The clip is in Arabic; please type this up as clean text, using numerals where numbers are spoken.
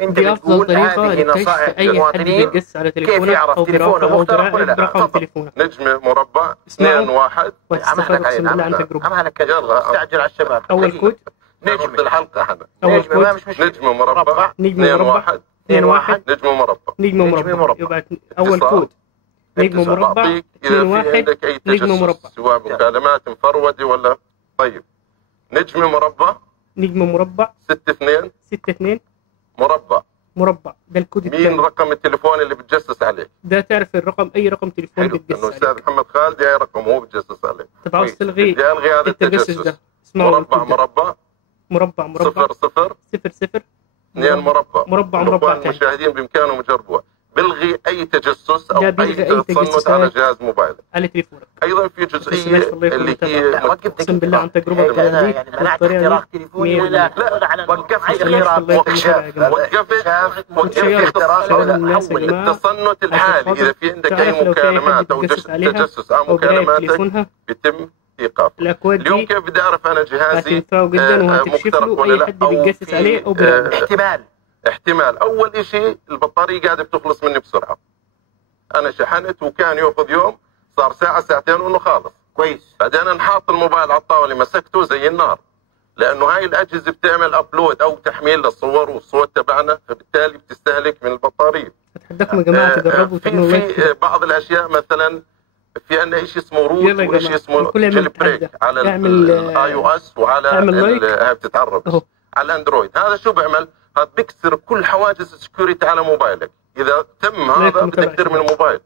انت دي أفضل بتقول طريقة هذه لكشف نصائح أي حد للمواطنين بيقص على كيف تليفونك يعرف أو تليفونه برقم مخترق ولا لا. برقم تفضل. تليفونك. نجمة مربع اسمعوا 2 1. وهتستفاد أقسم بالله عن تجربة. عمها لك يلا استعجل على الشباب. أول كود نجمة الحلقة احنا أول نجمة ما كود مش مشكلة. نجمة مربع نجمة 2 مربع 1. 2 1 نجمة مربع نجمة نجمة مربع. مربع. يبقى أول اتصال. كود نجمة اتصال. مربع بعطيك 2 إذا في 1 عندك أي نجمة تجسس مربع. سواء مكالمات مفرودة ولا. طيب نجمة مربع نجمة مربع 6 2 6 2 مربع. مربع. ده الكود مين الثاني. رقم التليفون اللي بتجسس عليه؟ ده تعرف الرقم أي رقم تليفون حلو بتقص انه عليه. استاذ محمد خالد هاي رقم هو بتجسس عليه. طب عاوز تلغي بدي الغي هذا التجسس التجسس. ده. اسمعوا مربع الكود ده. مربع مربع مربع 0 0 0 0 2 مربع. مربع الأخوان مربع تاني. المشاهدين بامكانهم يجربوها. بلغي اي تجسس او ده اي بيلغي أي تصنت تجسسات. على جهاز موبايلك. على تليفونك. ايضا في بس جزئيه الناس الله يكون اللي متابع. هي أقسم بالله عن تجربة لا بتاعتي يعني منعت بالطريقة اختراق دي تليفوني 100%. ولا وقفت اختراق وقفت اختراق الناس يا ولا جماعة التصنت الحالي. اذا في عندك اي تعرف لو في أي حد مكالمات او بيتجسس عليها تجسس او أو براقب مكالماتك تليفونها بيتم ايقافه. الأكواد اليوم دي كيف بدي اعرف انا جهازي هتنفعه جدا وهتكشف مخترق له ولا أي لا حد او بيتجسس في عليه أو براقبه. احتمال. اول اشي البطارية قاعدة بتخلص مني بسرعة. انا شحنت وكان ياخذ يوم صار ساعة ساعتين وانه خالص. كويس. بعدين انا حاط الموبايل على الطاولة مسكته زي النار. لانه هاي الاجهزة بتعمل ابلود او تحميل للصور والصوت تبعنا فبالتالي بتستهلك من البطارية. أتحداكم يا جماعة تجربوا تعملوا لايك في بعض الاشياء مثلا في عندنا شيء اسمه روت يلا يا وشيء جماعة اسمه الكل يعمل جيل بريك تحدى. على اعمل الاي او اس وعلى اعمل لايك هاي بتتعرب أهو. على الاندرويد. هذا شو بيعمل؟ هذا بيكسر كل حواجز السكيورتي على موبايلك. اذا تم هذا بدك ترمي الموبايل.